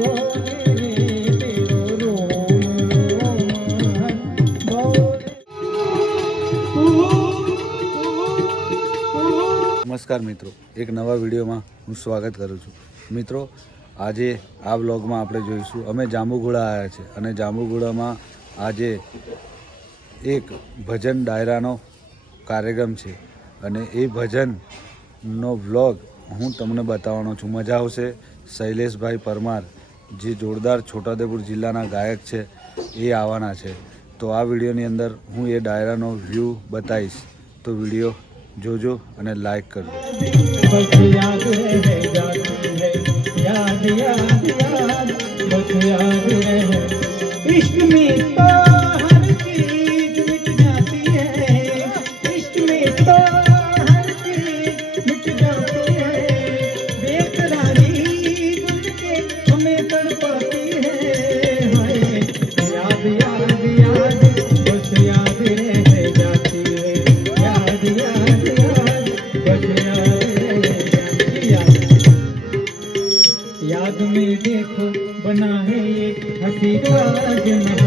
નમસ્કાર મિત્રો, એક નવા વિડીયોમાં હું સ્વાગત કરું છું. મિત્રો, આજે આ વ્લોગમાં આપણે જોઈશું અમે જાંબુઘોડા આવ્યા છે અને જાંબુઘોડામાં આજે એક ભજન ડાયરાનો કાર્યક્રમ છે અને એ ભજનનો વ્લોગ હું તમને બતાવવાનો છું. મજા આવશે. શૈલેષભાઈ પરમાર જે જોરદાર છોટાઉદેપુર જિલ્લાના ગાયક છે એ આવવાના છે. તો આ વિડીયોની અંદર હું એ ડાયરાનો વ્યૂ બતાવીશ. તો વિડીયો જોજો અને લાઈક કરજો. बस याद रह जाती है, याद याद याद बस याद रहे. इश्क में तो हर चीज मिट जाती है, इश्क में तो हर चीज मिट जाती है. बेकरारी गुल के हमें तड़पाती है. हाय याद याद याद बस याद रह जाती है, याद याद याद बस याद में देखो बना है ये हंसी ताजमहल.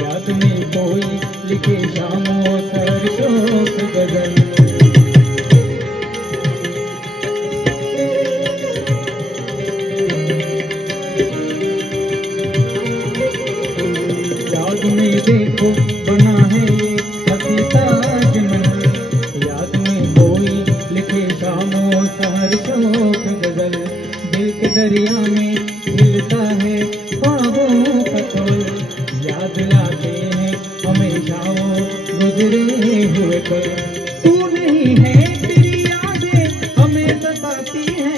याद में कोई लिखे शामों सर शोक गजल. याद में देखो बना है ये हंसी ताजमहल. याद में कोई लिखे शामों सर शोक गजल. दिल के दरिया में हिलता है ख्वाबों का तोल. याद लाते हैं हमेशा वो गुजरे हुए पल. तू नहीं है तेरी यादें हमें सताती हैं,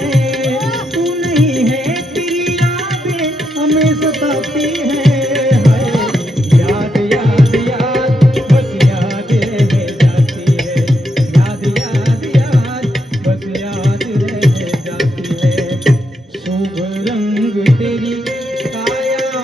तू नहीं है तेरी यादें हमें सताती हैं. हाय याद याद याद बस याद रह जाती है, याद याद याद बस याद रह जाती है. शुभ रंग तेरी काया रे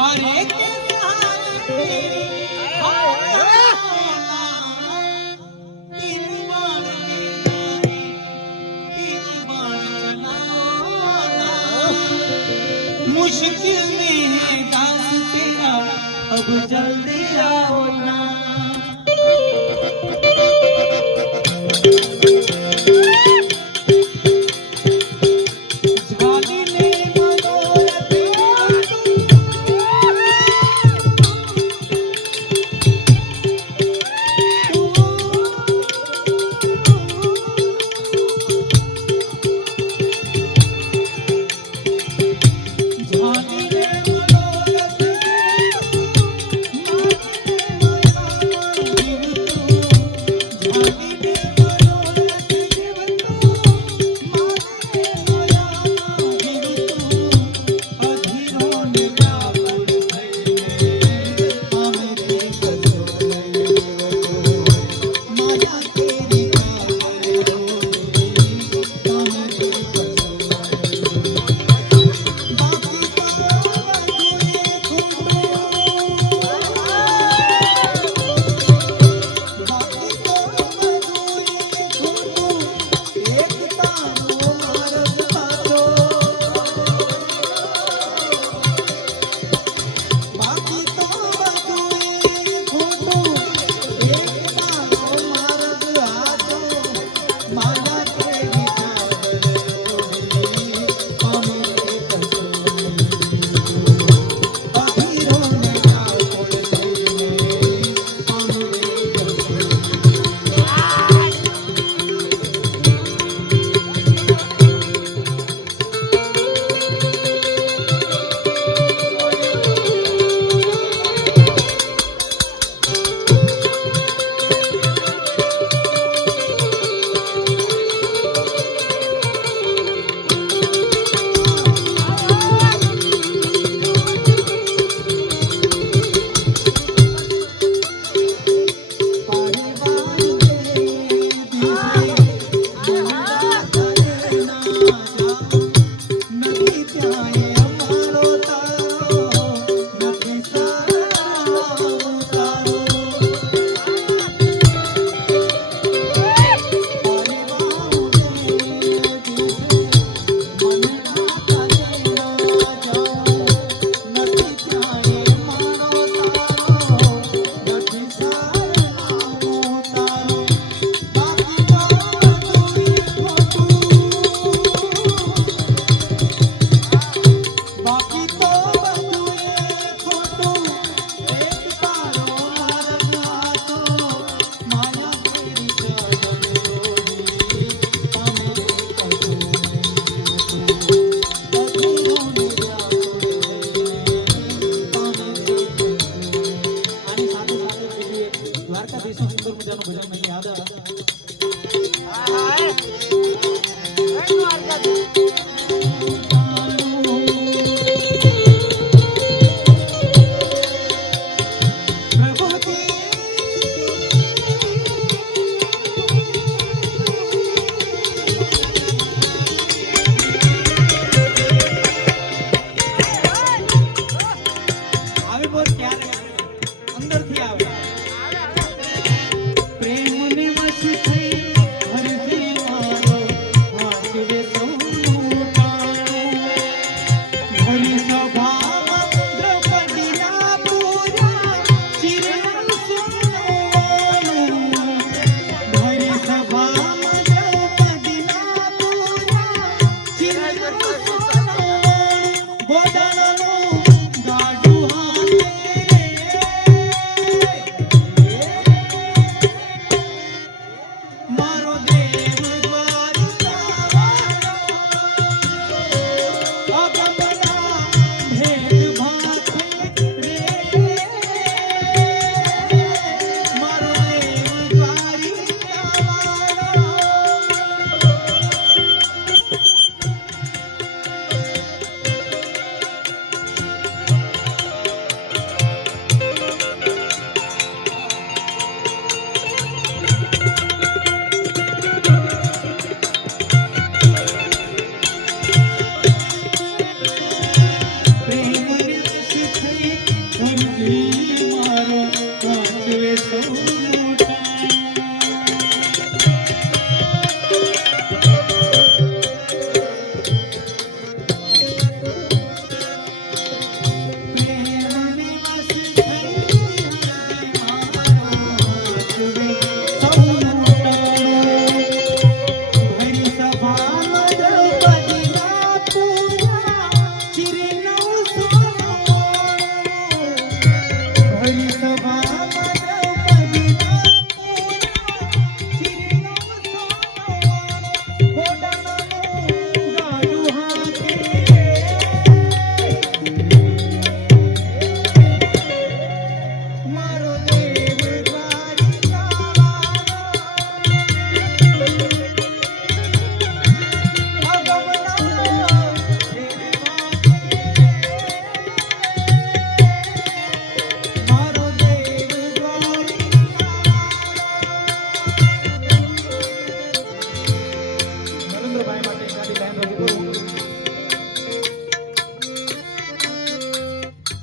हारे के सहारे तेरी भावना, तीर बाण मेरा रे, तीर बाण चलाना। मुश्किल में है दास तेरा, अब जल्दी आओ ना। झाली ले मनोरथ झाली ले मनोरथ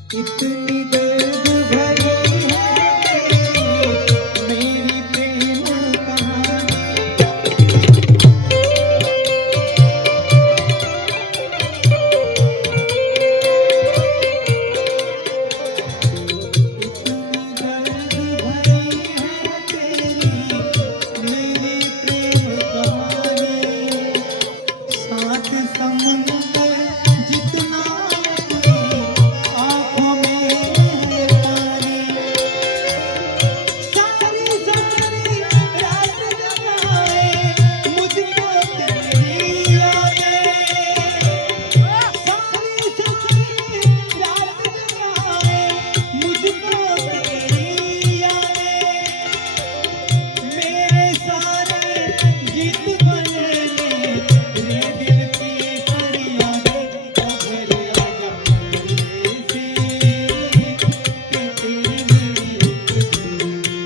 इतनी दर्द भरी है तेरी मेरी प्रेम कहानी। दर्द भरी है तेरी मेरी प्रेम कहानी। सात समुंदर जितना अपनी आँखों में है पानी। सारी सारी रात जगाए मुझको तेरी यादें। सारी सारी रात जगाए मुझको तेरी यादें। मेरे सारे गीत बने तेरे दिल की फरियादें। ओ घर आजा परदेसी कि तेरी मेरी एक जिंदगी।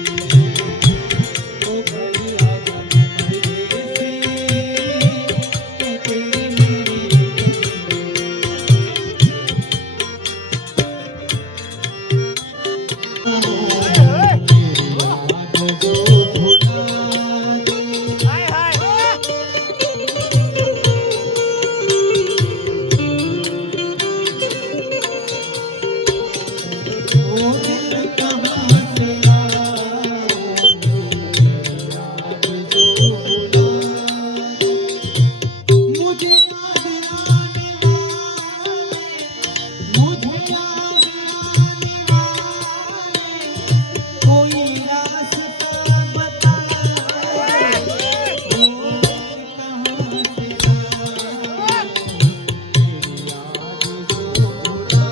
ओ घर आजा परदेसी कि तेरी मेरी एक जिंदगी। जो भुला दे वो दिल कहाँ से आया। याद जो भुला दे मुझे याद आने वाले। मुझे याद आने वाले कोई रास्ता बता दे। वो कहाँ से आया। याद जो भुला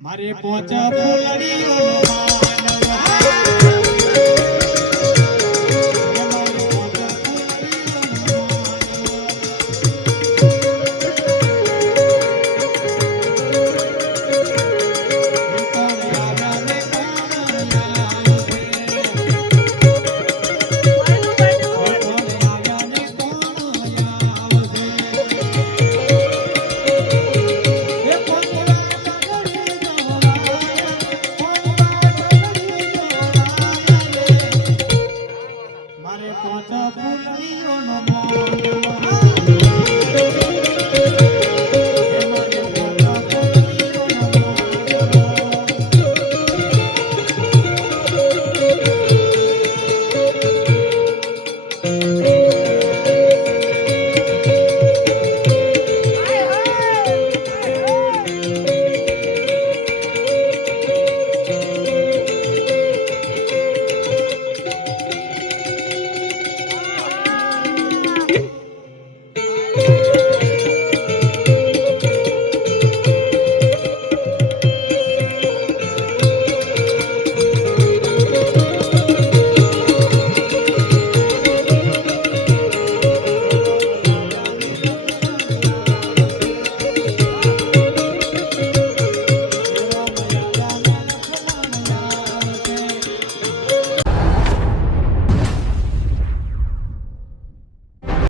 મારે પોચ ફૂલડીઓમાં